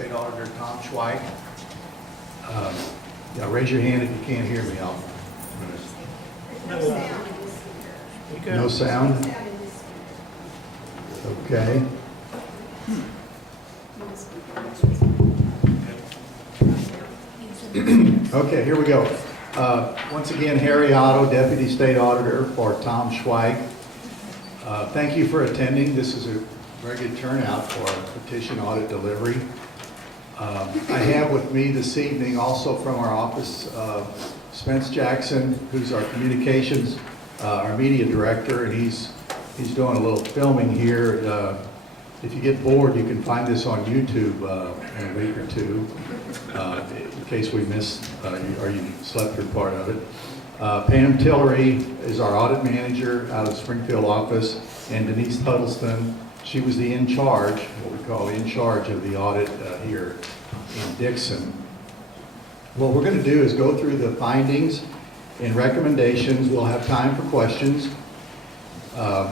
State Auditor Tom Schweik. Yeah, raise your hand if you can't hear me. No sound? Okay. Okay, here we go. Once again, Harry Otto, Deputy State Auditor for Tom Schweik. Thank you for attending. This is a very good turnout for our petition audit delivery. I have with me this evening also from our office, Spence Jackson, who's our communications, our media director, and he's doing a little filming here. If you get bored, you can find this on YouTube in a week or two, in case we missed or you slept through part of it. Pam Tillery is our audit manager out of the Springfield office, and Denise Huddleston, she was the in charge, what we call in charge of the audit here in Dixon. What we're going to do is go through the findings and recommendations. We'll have time for questions. I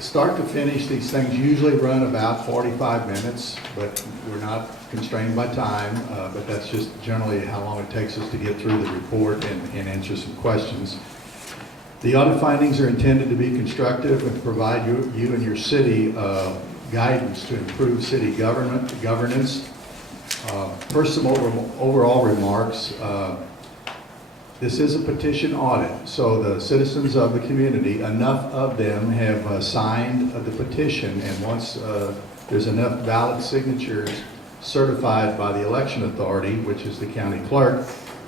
start to finish, these things usually run about 45 minutes, but we're not constrained by time, but that's just generally how long it takes us to get through the report and answer some questions. The audit findings are intended to be constructive and to provide you and your city guidance to improve city governance. First, some overall remarks. This is a petition audit, so the citizens of the community, enough of them have signed the petition, and once there's enough valid signatures certified by the election authority, which is the county clerk,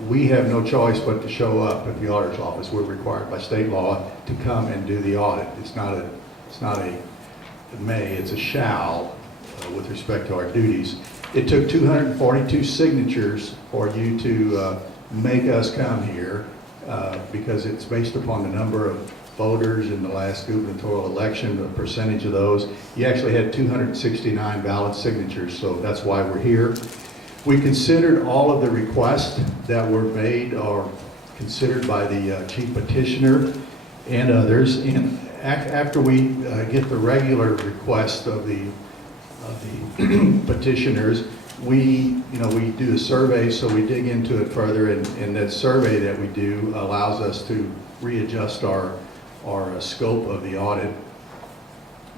we have no choice but to show up at the auditor's office. We're required by state law to come and do the audit. It's not a may, it's a shall with respect to our duties. It took 242 signatures for you to make us come here because it's based upon the number of voters in the last gubernatorial election, the percentage of those. You actually had 269 valid signatures, so that's why we're here. We considered all of the requests that were made or considered by the chief petitioner and others. And after we get the regular request of the petitioners, we do a survey, so we dig into it further, and that survey that we do allows us to readjust our scope of the audit.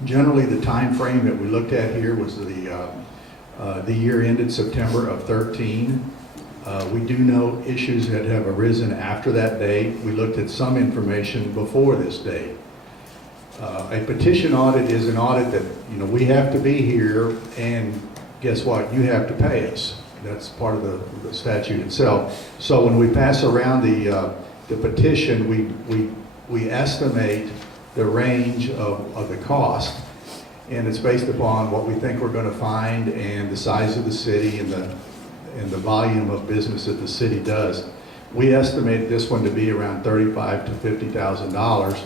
Generally, the time frame that we looked at here was the year ended September of 13. We do know issues that have arisen after that date. We looked at some information before this date. A petition audit is an audit that we have to be here, and guess what? You have to pay us. That's part of the statute itself. So when we pass around the petition, we estimate the range of the cost, and it's based upon what we think we're going to find and the size of the city and the volume of business that the city does. We estimated this one to be around $35,000 to $50,000.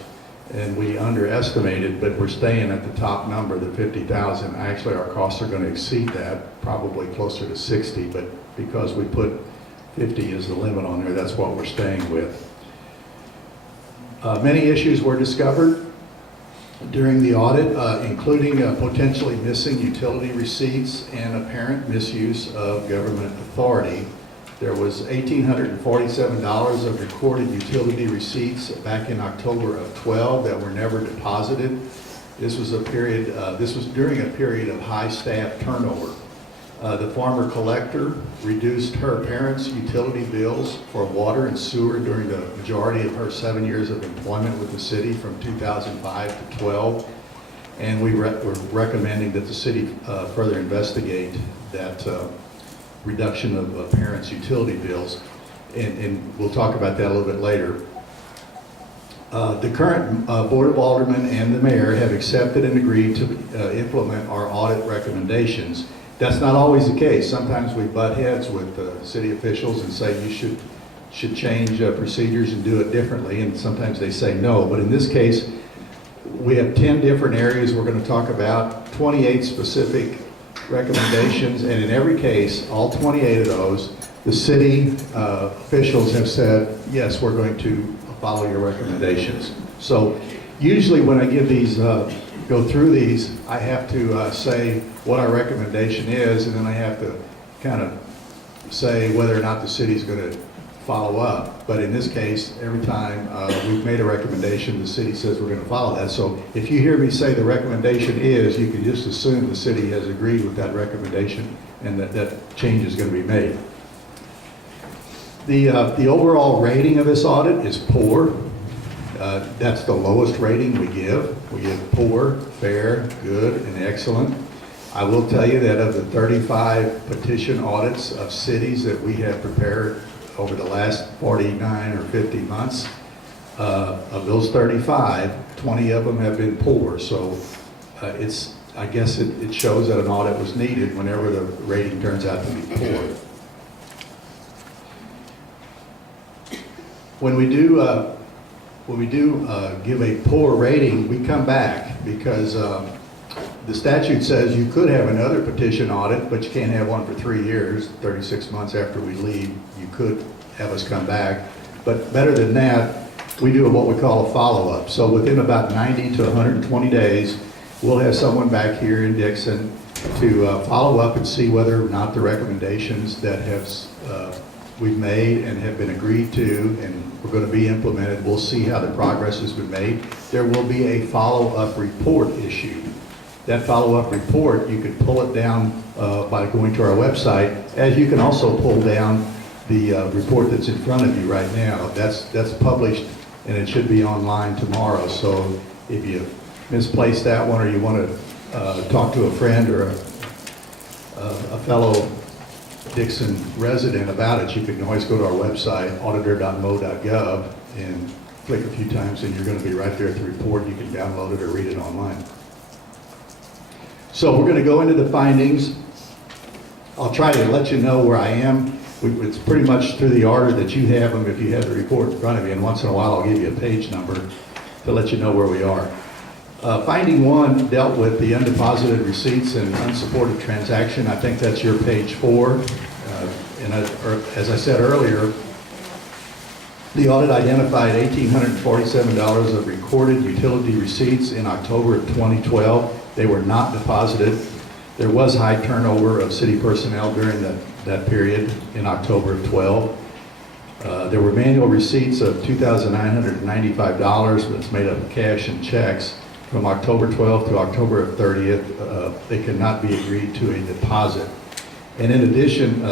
And we underestimated, but we're staying at the top number, the $50,000. Actually, our costs are going to exceed that, probably closer to 60, but because we put 50 as the limit on there, that's what we're staying with. Many issues were discovered during the audit, including potentially missing utility receipts and apparent misuse of government authority. There was $1,847 of recorded utility receipts back in October of 12 that were never deposited. This was during a period of high staff turnover. The former collector reduced her parents' utility bills for water and sewer during the majority of her 7 years of employment with the city from 2005 to 12. And we're recommending that the city further investigate that reduction of parents' utility bills, and we'll talk about that a little bit later. The current Board of Aldermen and the Mayor have accepted and agreed to implement our audit recommendations. That's not always the case. Sometimes we butt heads with city officials and say you should change procedures and do it differently, and sometimes they say no. But in this case, we have 10 different areas we're going to talk about, 28 specific recommendations, and in every case, all 28 of those, the city officials have said, yes, we're going to follow your recommendations. So usually when I give these go through these, I have to say what our recommendation is, and then I have to kind of say whether or not the city's going to follow up. But in this case, every time we've made a recommendation, the city says we're going to follow that. So if you hear me say the recommendation is, you can just assume the city has agreed with that recommendation and that that change is going to be made. The overall rating of this audit is poor. That's the lowest rating we give. We give poor, fair, good, and excellent. I will tell you that of the 35 petition audits of cities that we have prepared over the last 49 or 50 months, of those 35, 20 of them have been poor. So I guess it shows that an audit was needed whenever the rating turns out to be poor. When we do give a poor rating, we come back because the statute says you could have another petition audit, but you can't have one for 3 years, 36 months after we leave. You could have us come back. But better than that, we do what we call a follow-up. So within about 90 to 120 days, we'll have someone back here in Dixon to follow up and see whether or not the recommendations that we've made and have been agreed to and we're going to be implemented, we'll see how the progress has been made. There will be a follow-up report issued. That follow-up report, you can pull it down by going to our website, as you can also pull down the report that's in front of you right now. That's published and it should be online tomorrow. So if you misplaced that one or you want to talk to a friend or a fellow Dixon resident about it, you can always go to our website, auditor.mo.gov, and click a few times and you're going to be right there at the report. You can download it or read it online. So we're going to go into the findings. I'll try to let you know where I am. It's pretty much through the order that you have them if you have the report in front of you, and once in a while I'll give you a page number to let you know where we are. Finding 1 dealt with the undeposited receipts and unsupported transaction. I think that's your page 4. As I said earlier, the audit identified $1,847 of recorded utility receipts in October of 2012. They were not deposited. There was high turnover of city personnel during that period in October of 12. There were manual receipts of $2,995 that's made up of cash and checks. From October 12th to October 30th, they could not be agreed to a deposit. And in addition,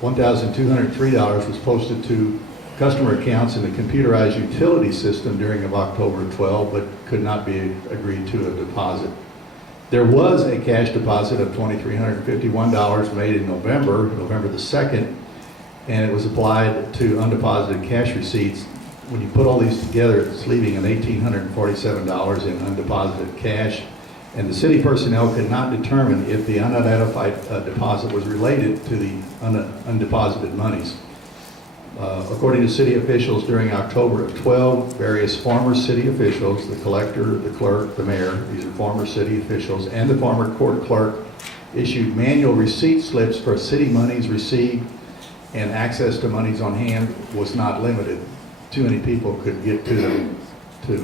$1,203 was posted to customer accounts in the computerized utility system during of October 12, but could not be agreed to a deposit. There was a cash deposit of $2,351 made in November the 2nd, and it was applied to undeposited cash receipts. When you put all these together, it's leaving an $1,847 in undeposited cash, and the city personnel could not determine if the unidentified deposit was related to the undeposited monies. According to city officials, during October of 12, various former city officials, the collector, the clerk, the mayor, these are former city officials, and the former court clerk, issued manual receipt slips for city monies received, and access to monies on hand was not limited. Too many people could get to them,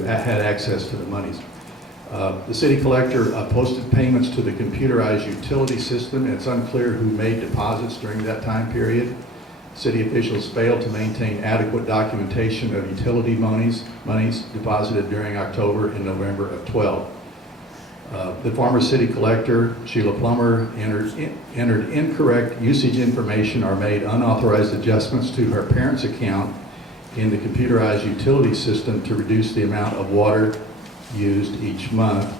had access to the monies. The city collector posted payments to the computerized utility system, and it's unclear who made deposits during that time period. City officials failed to maintain adequate documentation of utility monies deposited during October and November of 12. The former city collector, Sheila Plummer, entered incorrect usage information or made unauthorized adjustments to her parents' account in the computerized utility system to reduce the amount of water used each month.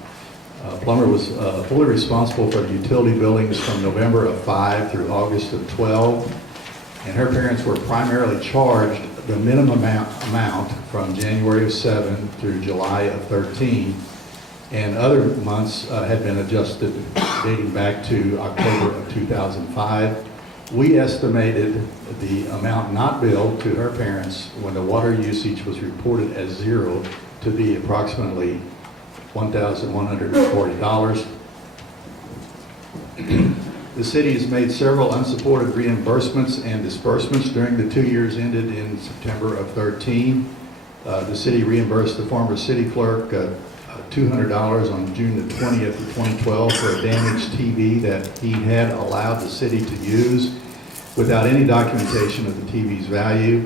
Plummer was fully responsible for the utility billings from November of 5 through August of 12. And her parents were primarily charged the minimum amount from January of 7 through July of 13, and other months had been adjusted dating back to October of 2005. We estimated the amount not billed to her parents when the water usage was reported as zero to be approximately $1,140. The city has made several unsupported reimbursements and disbursements during the 2 years ended in September of 13. The city reimbursed the former city clerk $200 on June the 20th of 2012 for a damaged TV that he had allowed the city to use without any documentation of the TV's value.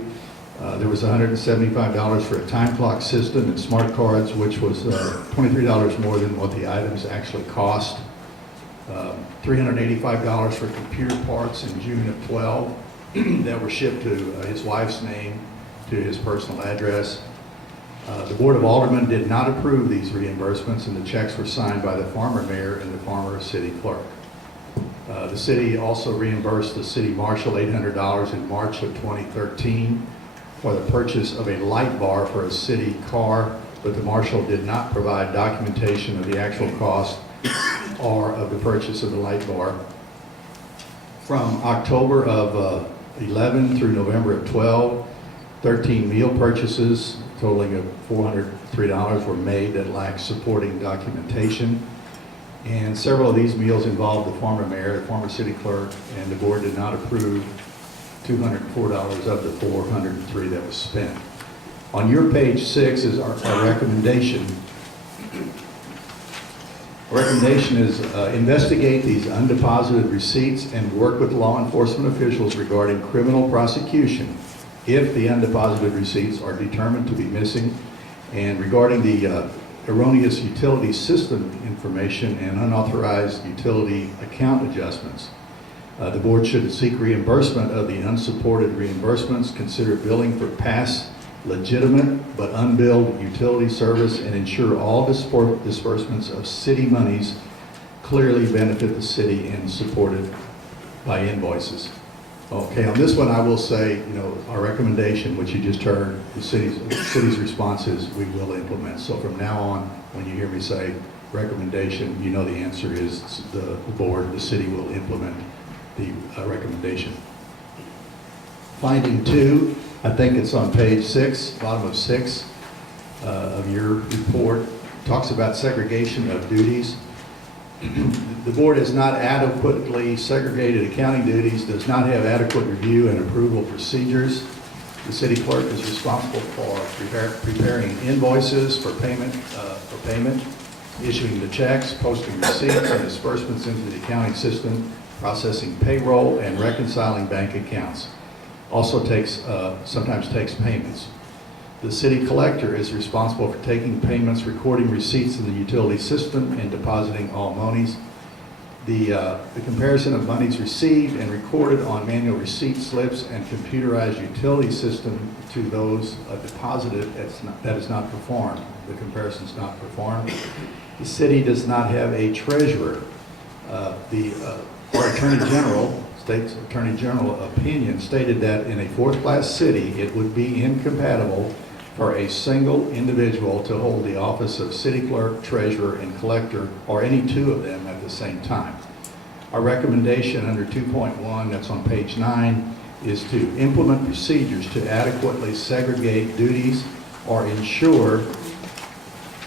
There was $175 for a time clock system and smart cards, which was $23 more than what the items actually cost. $385 for computer parts in June of 12 that were shipped to his wife's name to his personal address. The Board of Aldermen did not approve these reimbursements, and the checks were signed by the former mayor and the former city clerk. The city also reimbursed the city marshal $800 in March of 2013 for the purchase of a light bar for a city car, but the marshal did not provide documentation of the actual cost or of the purchase of the light bar. From October of 11 through November of 12, 13 meal purchases totaling of $403 were made that lacked supporting documentation. And several of these meals involved the former mayor, the former city clerk, and the board did not approve $204 of the $403 that was spent. On your page 6 is our recommendation. Our recommendation is investigate these undeposited receipts and work with law enforcement officials regarding criminal prosecution if the undeposited receipts are determined to be missing, and regarding the erroneous utility system information and unauthorized utility account adjustments. The board should seek reimbursement of the unsupported reimbursements, consider billing for past legitimate but unbilled utility service, and ensure all disbursements of city monies clearly benefit the city and supported by invoices. Okay, on this one I will say, our recommendation, which you just heard, the city's response is we will implement. So from now on, when you hear me say recommendation, the answer is the board, the city will implement the recommendation. Finding 2, I think it's on page 6, bottom of 6 of your report, talks about segregation of duties. The board has not adequately segregated accounting duties, does not have adequate review and approval procedures. The city clerk is responsible for preparing invoices for payment, issuing the checks, posting receipts and disbursements into the accounting system, processing payroll, and reconciling bank accounts. Also sometimes takes payments. The city collector is responsible for taking payments, recording receipts in the utility system, and depositing all monies. The comparison of monies received and recorded on manual receipt slips and computerized utility system to those deposited, that is not performed. The comparison is not performed. The city does not have a treasurer. Our Attorney General, State's Attorney General opinion stated that in a fourth-class city, it would be incompatible for a single individual to hold the office of city clerk, treasurer, and collector, or any two of them at the same time. Our recommendation under 2.1, that's on page 9, is to implement procedures to adequately segregate duties or ensure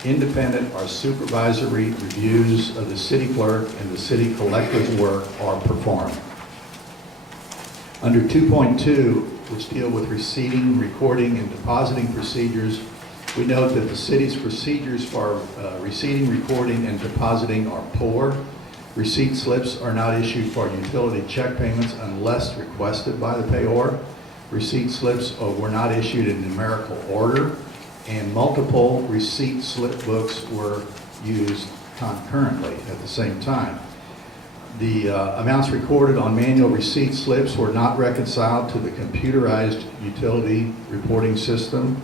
independent or supervisory reviews of the city clerk and the city collector's work are performed. Under 2.2, which deal with receiving, recording, and depositing procedures, we note that the city's procedures for receiving, recording, and depositing are poor. Receipt slips are not issued for utility check payments unless requested by the payor. Receipt slips were not issued in numerical order, and multiple receipt slip books were used concurrently at the same time. The amounts recorded on manual receipt slips were not reconciled to the computerized utility reporting system,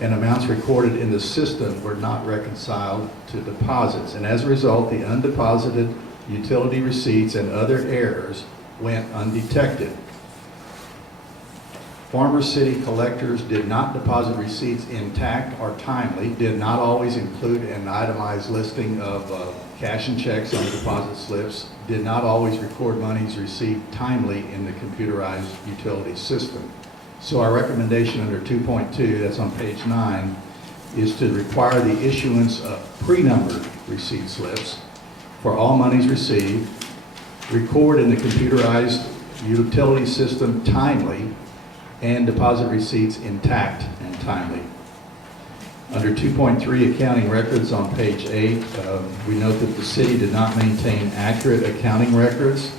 and amounts recorded in the system were not reconciled to deposits. And as a result, the undeposited utility receipts and other errors went undetected. Former city collectors did not deposit receipts intact or timely, did not always include an itemized listing of cash and checks on deposit slips, did not always record monies received timely in the computerized utility system. So our recommendation under 2.2, that's on page 9, is to require the issuance of pre-numbered receipt slips for all monies received, record in the computerized utility system timely, and deposit receipts intact and timely. Under 2.3 accounting records on page 8, we note that the city did not maintain accurate accounting records.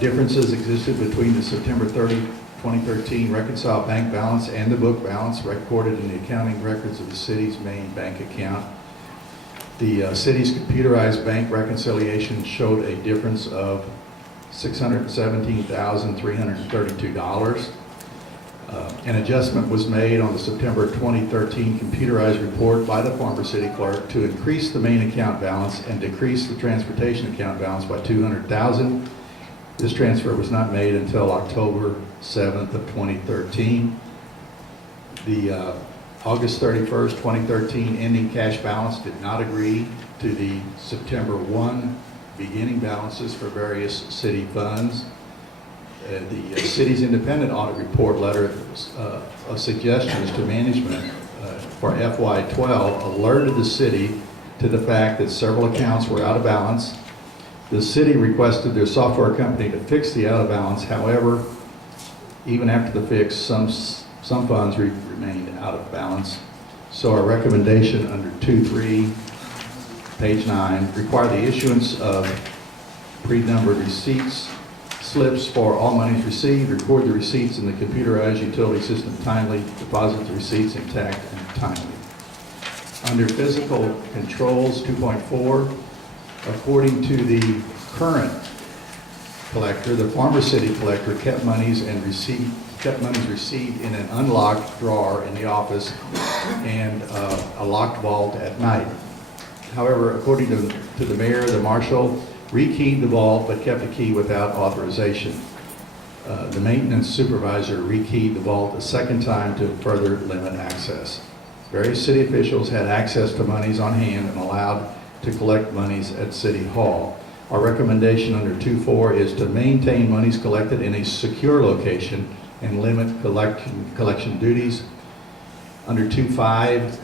Differences existed between the September 30, 2013 reconciled bank balance and the book balance recorded in the accounting records of the city's main bank account. The city's computerized bank reconciliation showed a difference of $617,332. An adjustment was made on the September 2013 computerized report by the former city clerk to increase the main account balance and decrease the transportation account balance by $200,000. This transfer was not made until October 7th of 2013. The August 31st, 2013 ending cash balance did not agree to the September 1 beginning balances for various city funds. The city's independent audit report letter of suggestions to management for FY12 alerted the city to the fact that several accounts were out of balance. The city requested their software company to fix the out of balance. However, even after the fix, some funds remained out of balance. So our recommendation under 2.3, page 9, require the issuance of pre-numbered receipts slips for all monies received, record the receipts in the computerized utility system timely, deposit the receipts intact and timely. Under physical controls 2.4, according to the current collector, the former city collector kept monies received in an unlocked drawer in the office and a locked vault at night. However, according to the mayor, the marshal rekeyed the vault but kept a key without authorization. The maintenance supervisor rekeyed the vault a second time to further limit access. Various city officials had access to monies on hand and allowed to collect monies at City Hall. Our recommendation under 2.4 is to maintain monies collected in a secure location and limit collection duties. Under 2.5,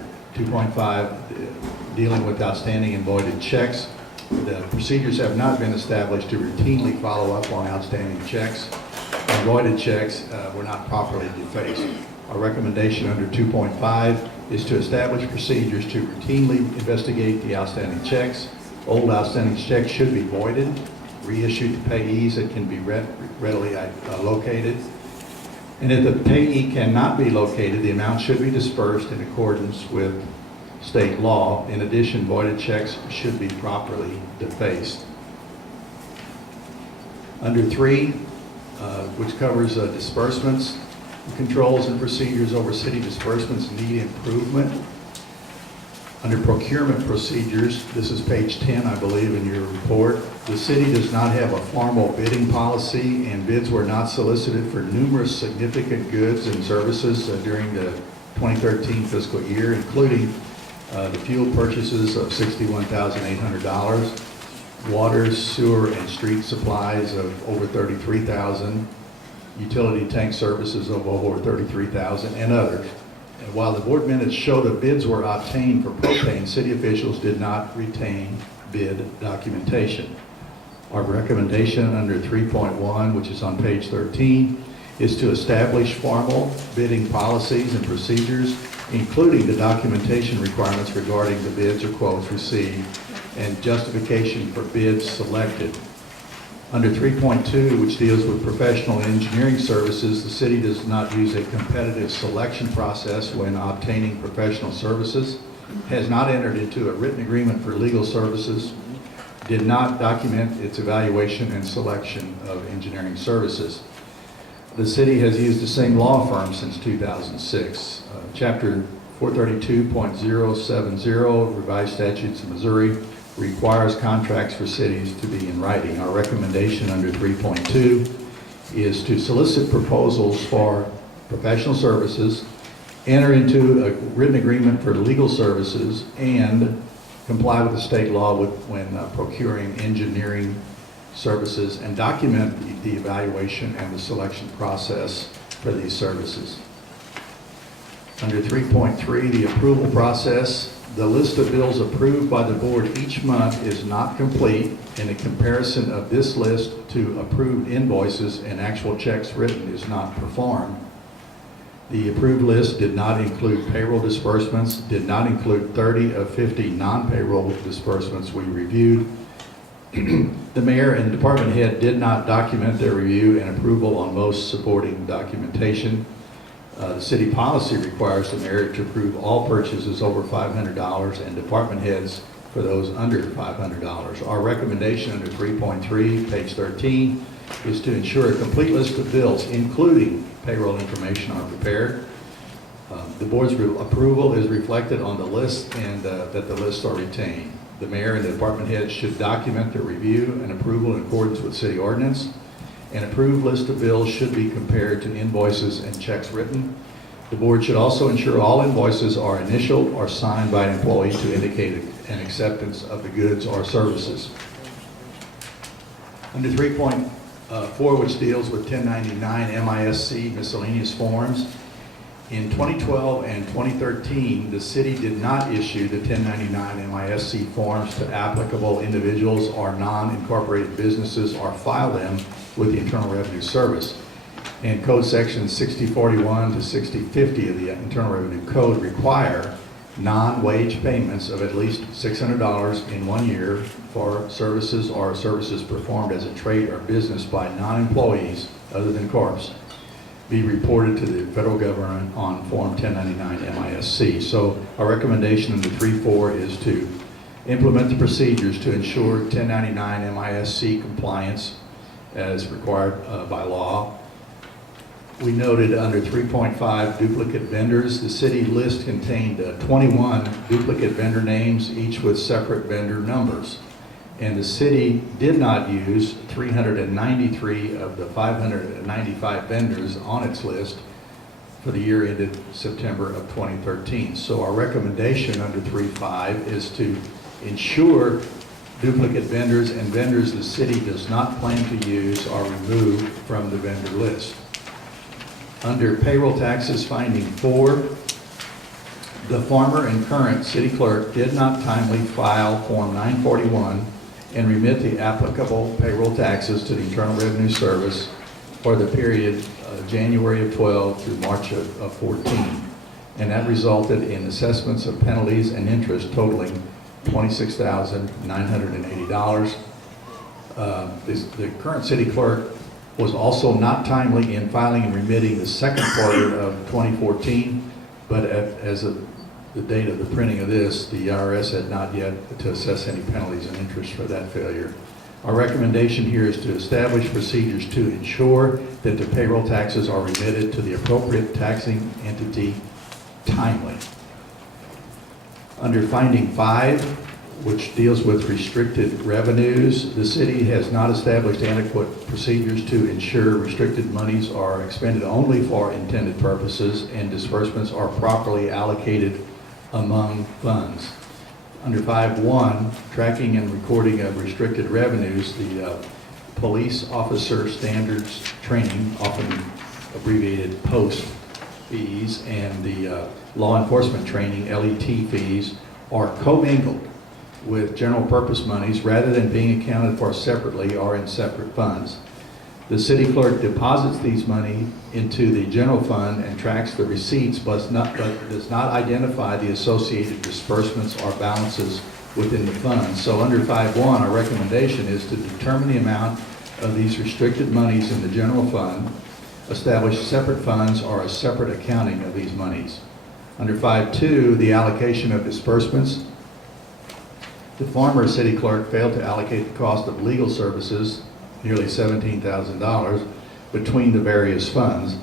dealing with outstanding and voided checks, the procedures have not been established to routinely follow up on outstanding checks, and voided checks were not properly defaced. Our recommendation under 2.5 is to establish procedures to routinely investigate the outstanding checks. Old outstanding checks should be voided, reissued to payees that can be readily located. And if the payee cannot be located, the amount should be dispersed in accordance with state law. In addition, voided checks should be properly defaced. Under 3, which covers disbursements, controls and procedures over city disbursements need improvement. Under procurement procedures, this is page 10, I believe, in your report. The city does not have a formal bidding policy, and bids were not solicited for numerous significant goods and services during the 2013 fiscal year, including the fuel purchases of $61,800, water, sewer, and street supplies of over $33,000, utility tank services of over $33,000, and others. And while the board minutes show the bids were obtained for propane, city officials did not retain bid documentation. Our recommendation under 3.1, which is on page 13, is to establish formal bidding policies and procedures, including the documentation requirements regarding the bids or quotes received and justification for bids selected. Under 3.2, which deals with professional engineering services, the city does not use a competitive selection process when obtaining professional services, has not entered into a written agreement for legal services, did not document its evaluation and selection of engineering services. The city has used the same law firm since 2006. Chapter 432.070, Revised Statutes of Missouri, requires contracts for cities to be in writing. Our recommendation under 3.2 is to solicit proposals for professional services, enter into a written agreement for legal services, and comply with the state law when procuring engineering services, and document the evaluation and the selection process for these services. Under 3.3, the approval process, the list of bills approved by the board each month is not complete, and a comparison of this list to approved invoices and actual checks written is not performed. The approved list did not include payroll disbursements, did not include 30 of 50 non-payroll disbursements we reviewed. The mayor and department head did not document their review and approval on most supporting documentation. The city policy requires the mayor to approve all purchases over $500 and department heads for those under $500. Our recommendation under 3.3, page 13, is to ensure a complete list of bills, including payroll information, are prepared. The board's approval is reflected on the list and that the lists are retained. The mayor and the department heads should document their review and approval in accordance with city ordinance. An approved list of bills should be compared to invoices and checks written. The board should also ensure all invoices are initialed or signed by an employee to indicate an acceptance of the goods or services. Under 3.4, which deals with 1099 MISC miscellaneous forms, in 2012 and 2013, the city did not issue the 1099 MISC forms to applicable individuals or non-incorporated businesses or file them with the Internal Revenue Service. And Code Sections 6041 to 6050 of the Internal Revenue Code require non-wage payments of at least $600 in 1 year for services or services performed as a trade or business by non-employees other than corps be reported to the federal government on Form 1099 MISC. So our recommendation under 3.4 is to implement the procedures to ensure 1099 MISC compliance as required by law. We noted under 3.5 duplicate vendors. The city list contained 21 duplicate vendor names, each with separate vendor numbers. And the city did not use 393 of the 595 vendors on its list for the year ended September of 2013. So our recommendation under 3.5 is to ensure duplicate vendors and vendors the city does not plan to use are removed from the vendor list. Under payroll taxes, finding 4, the former and current city clerk did not timely file Form 941 and remit the applicable payroll taxes to the Internal Revenue Service for the period January of 12 through March of 14. And that resulted in assessments of penalties and interest totaling $26,980. The current city clerk was also not timely in filing and remitting the second quarter of 2014, but as of the date of the printing of this, the IRS had not yet to assess any penalties and interest for that failure. Our recommendation here is to establish procedures to ensure that the payroll taxes are remitted to the appropriate taxing entity timely. Under finding 5, which deals with restricted revenues, the city has not established adequate procedures to ensure restricted monies are expended only for intended purposes and disbursements are properly allocated among funds. Under 5.1, tracking and recording of restricted revenues, the police officer standards training, often abbreviated POST fees, and the law enforcement training, LET fees, are commingled with general purpose monies rather than being accounted for separately or in separate funds. The city clerk deposits these money into the general fund and tracks the receipts, but does not identify the associated disbursements or balances within the fund. So under 5.1, our recommendation is to determine the amount of these restricted monies in the general fund, establish separate funds or a separate accounting of these monies. Under 5.2, the allocation of disbursements. The former city clerk failed to allocate the cost of legal services, nearly $17,000, between the various funds.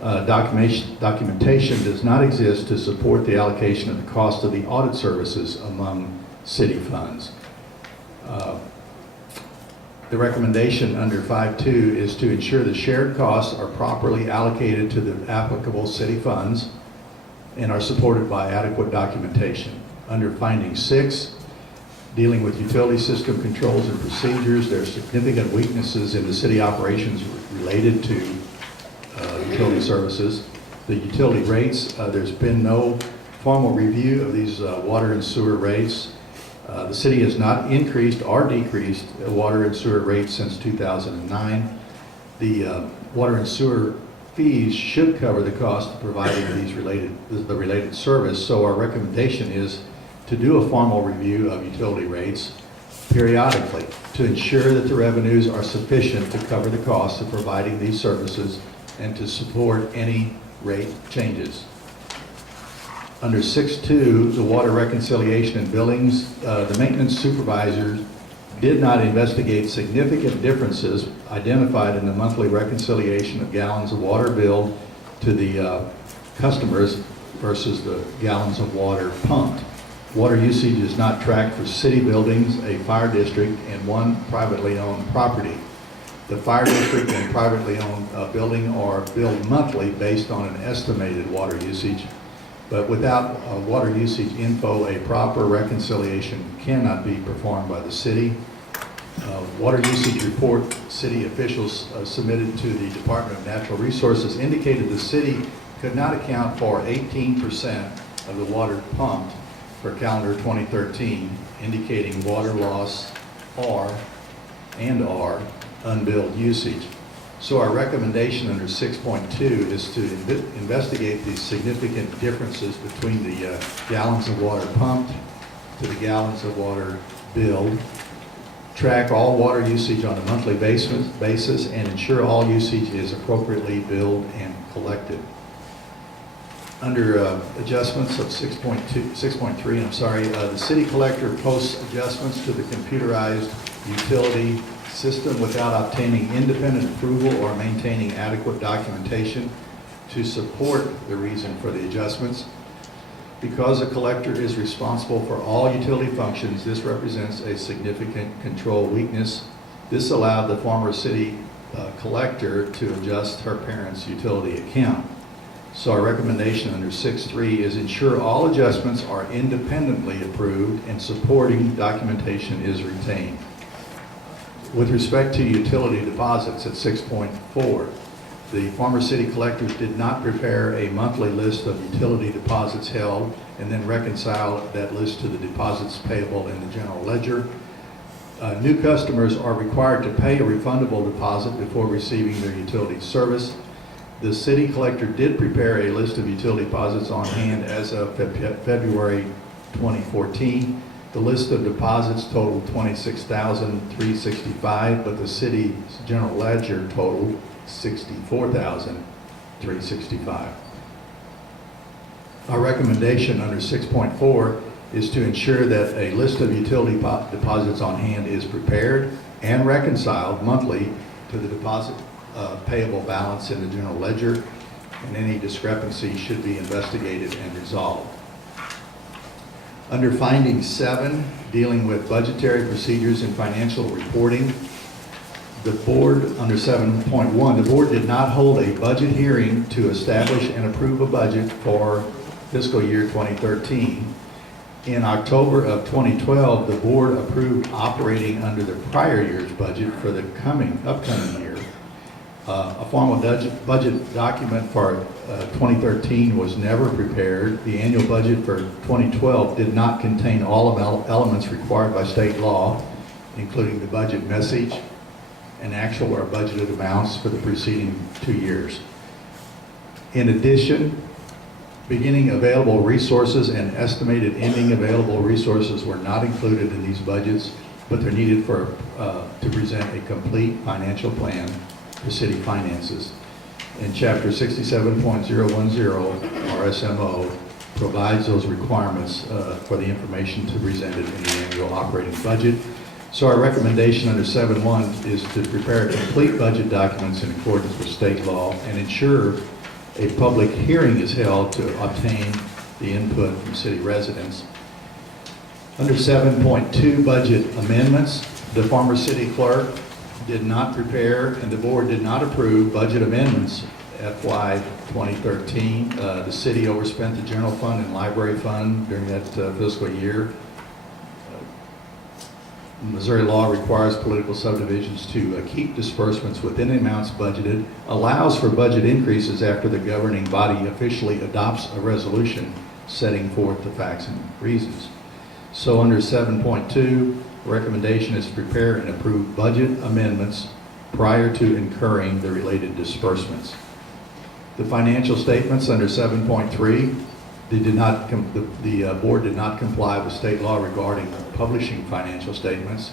Documentation does not exist to support the allocation of the cost of the audit services among city funds. The recommendation under 5.2 is to ensure the shared costs are properly allocated to the applicable city funds and are supported by adequate documentation. Under finding 6, dealing with utility system controls and procedures, there are significant weaknesses in the city operations related to utility services. The utility rates, there's been no formal review of these water and sewer rates. The city has not increased or decreased water and sewer rates since 2009. The water and sewer fees should cover the cost of providing the related service. So our recommendation is to do a formal review of utility rates periodically to ensure that the revenues are sufficient to cover the cost of providing these services and to support any rate changes. Under 6.2, the water reconciliation and billings, the maintenance supervisors did not investigate significant differences identified in the monthly reconciliation of gallons of water billed to the customers versus the gallons of water pumped. Water usage is not tracked for city buildings, a fire district, and one privately owned property. The fire district and privately owned building are billed monthly based on an estimated water usage, but without water usage info, a proper reconciliation cannot be performed by the city. Water usage report city officials submitted to the Department of Natural Resources indicated the city could not account for 18% of the water pumped for calendar 2013, indicating water loss are unbilled usage. So our recommendation under 6.2 is to investigate the significant differences between the gallons of water pumped to the gallons of water billed, track all water usage on a monthly basis, and ensure all usage is appropriately billed and collected. Under adjustments of 6.3, the city collector posts adjustments to the computerized utility system without obtaining independent approval or maintaining adequate documentation to support the reason for the adjustments. Because a collector is responsible for all utility functions, this represents a significant control weakness. This allowed the former city collector to adjust her parents' utility account. So our recommendation under 6.3 is ensure all adjustments are independently approved and supporting documentation is retained. With respect to utility deposits at 6.4, the former city collectors did not prepare a monthly list of utility deposits held and then reconcile that list to the deposits payable in the general ledger. New customers are required to pay a refundable deposit before receiving their utility service. The city collector did prepare a list of utility deposits on hand as of February 2014. The list of deposits totaled $26,365, but the city's general ledger totaled $64,365. Our recommendation under 6.4 is to ensure that a list of utility deposits on hand is prepared and reconciled monthly to the deposit payable balance in the general ledger, and any discrepancy should be investigated and resolved. Under finding 7, dealing with budgetary procedures and financial reporting, the board, under 7.1, the board did not hold a budget hearing to establish and approve a budget for fiscal year 2013. In October of 2012, the board approved operating under the prior year's budget for the upcoming year. A formal budget document for 2013 was never prepared. The annual budget for 2012 did not contain all elements required by state law, including the budget message and actual or budgeted amounts for the preceding 2 years. In addition, beginning available resources and estimated ending available resources were not included in these budgets, but they're needed to present a complete financial plan for city finances. And Chapter 67.010 RSMO provides those requirements for the information to be presented in the annual operating budget. So our recommendation under 7.1 is to prepare complete budget documents in accordance with state law and ensure a public hearing is held to obtain the input from city residents. Under 7.2 budget amendments, the former city clerk did not prepare and the board did not approve budget amendments FY 2013. The city overspent the general fund and library fund during that fiscal year. Missouri law requires political subdivisions to keep disbursements within the amounts budgeted, allows for budget increases after the governing body officially adopts a resolution setting forth the facts and reasons. So under 7.2, recommendation is to prepare and approve budget amendments prior to incurring the related disbursements. The financial statements under 7.3, the board did not comply with state law regarding publishing financial statements.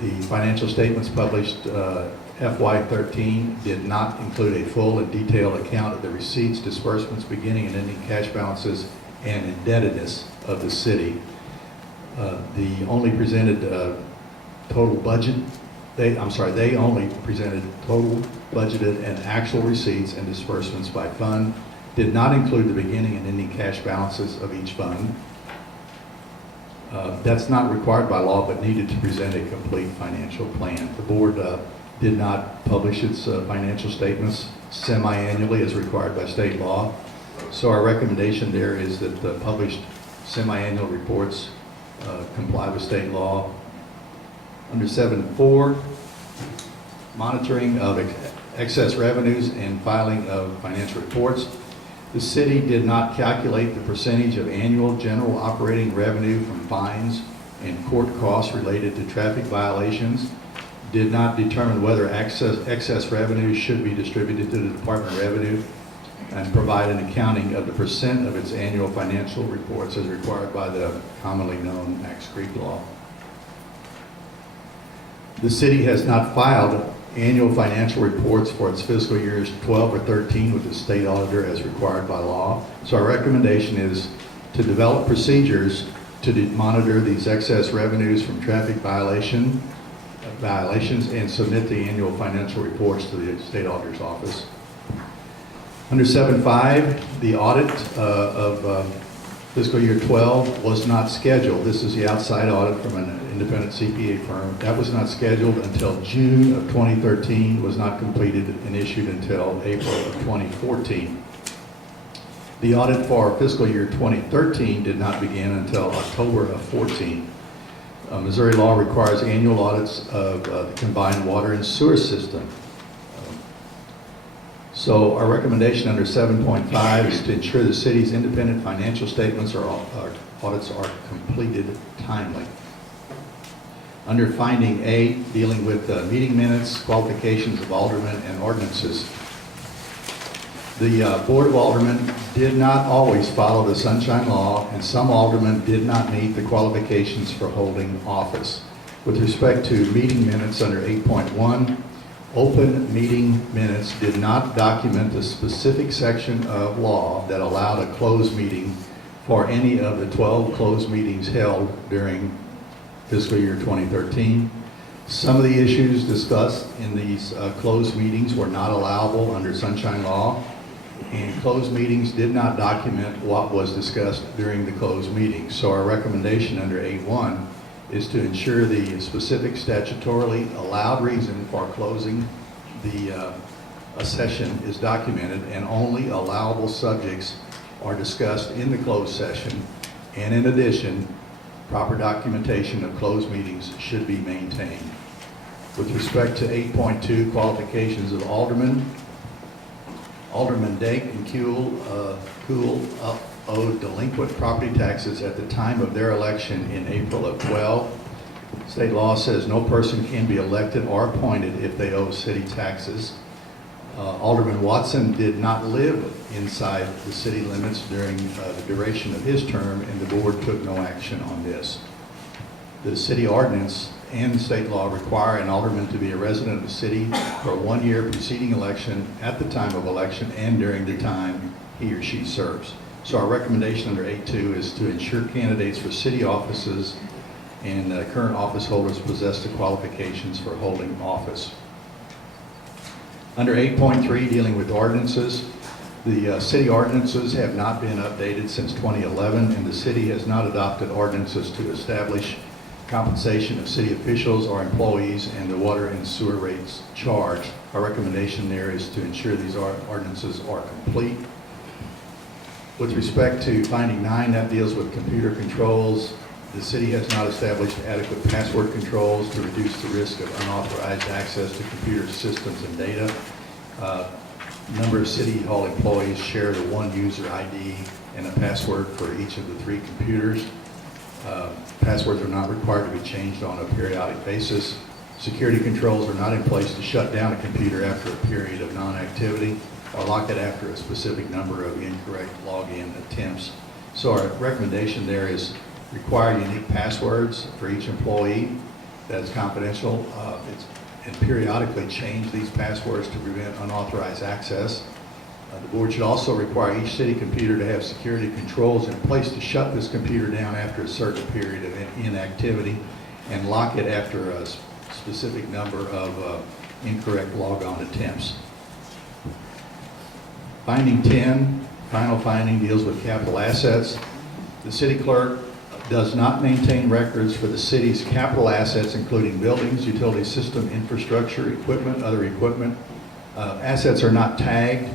The financial statements published FY13 did not include a full and detailed account of the receipts, disbursements, beginning and ending cash balances, and indebtedness of the city. They only presented total budget. They only presented total budgeted and actual receipts and disbursements by fund. Did not include the beginning and ending cash balances of each fund. That's not required by law, but needed to present a complete financial plan. The board did not publish its financial statements semi-annually as required by state law. So our recommendation there is that the published semi-annual reports comply with state law. Under 7.4, monitoring of excess revenues and filing of financial reports. The city did not calculate the percentage of annual general operating revenue from fines and court costs related to traffic violations. Did not determine whether excess revenues should be distributed to the Department of Revenue, and provide an accounting of the percent of its annual financial reports as required by the commonly known Axe Creek law. The city has not filed annual financial reports for its fiscal years 12 or 13 with the state auditor as required by law. So our recommendation is to develop procedures to monitor these excess revenues from traffic violations and submit the annual financial reports to the state auditor's office. Under 7.5, the audit of fiscal year 12 was not scheduled. This is the outside audit from an independent CPA firm. That was not scheduled until June of 2013, was not completed and issued until April of 2014. The audit for fiscal year 2013 did not begin until October of 14. Missouri law requires annual audits of the combined water and sewer system. So our recommendation under 7.5 is to ensure the city's independent financial statements or audits are completed timely. Under finding A, dealing with meeting minutes, qualifications of aldermen, and ordinances. The Board of Aldermen did not always follow the Sunshine Law, and some aldermen did not meet the qualifications for holding office. With respect to meeting minutes under 8.1, open meeting minutes did not document the specific section of law that allowed a closed meeting for any of the 12 closed meetings held during fiscal year 2013. Some of the issues discussed in these closed meetings were not allowable under Sunshine Law, and closed meetings did not document what was discussed during the closed meetings. So our recommendation under 8.1 is to ensure the specific statutorily allowed reason for closing a session is documented, and only allowable subjects are discussed in the closed session. And in addition, proper documentation of closed meetings should be maintained. With respect to 8.2, qualifications of aldermen, Alderman Dake and Kuhl owed delinquent property taxes at the time of their election in April of 12. State law says no person can be elected or appointed if they owe city taxes. Alderman Watson did not live inside the city limits during the duration of his term, and the board took no action on this. The city ordinance and state law require an alderman to be a resident of the city for 1 year preceding election, at the time of election, and during the time he or she serves. So our recommendation under 8.2 is to ensure candidates for city offices and current office holders possess the qualifications for holding office. Under 8.3, dealing with ordinances, the city ordinances have not been updated since 2011, and the city has not adopted ordinances to establish compensation of city officials or employees and the water and sewer rates charged. Our recommendation there is to ensure these ordinances are complete. With respect to finding 9, that deals with computer controls. The city has not established adequate password controls to reduce the risk of unauthorized access to computer systems and data. A number of City Hall employees share the one user ID and a password for each of the 3 computers. Passwords are not required to be changed on a periodic basis. Security controls are not in place to shut down a computer after a period of non-activity. or lock it after a specific number of incorrect login attempts. So our recommendation there is require unique passwords for each employee that is confidential, and periodically change these passwords to prevent unauthorized access. The board should also require each city computer to have security controls in place to shut this computer down after a certain period of inactivity and lock it after a specific number of incorrect logon attempts. Finding 10, final finding, deals with capital assets. The city clerk does not maintain records for the city's capital assets, including buildings, utility system, infrastructure, equipment, other equipment. Assets are not tagged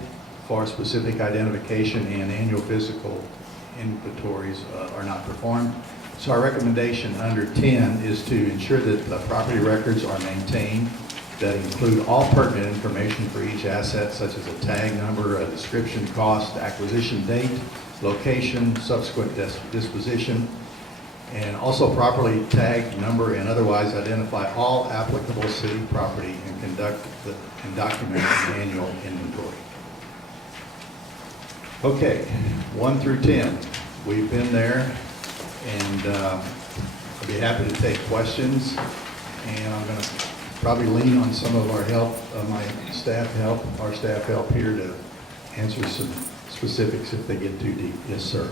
for specific identification, and annual physical inventories are not performed. So our recommendation under 10 is to ensure that the property records are maintained that include all pertinent information for each asset, such as a tag number, a description, cost, acquisition date, location, subsequent disposition, and also properly tag, number, and otherwise identify all applicable city property and document an annual inventory. Okay, 1 through 10. We've been there, and I'll be happy to take questions, and I'm going to probably lean on some of our help, our staff help here to answer some specifics if they get too deep. Yes, sir.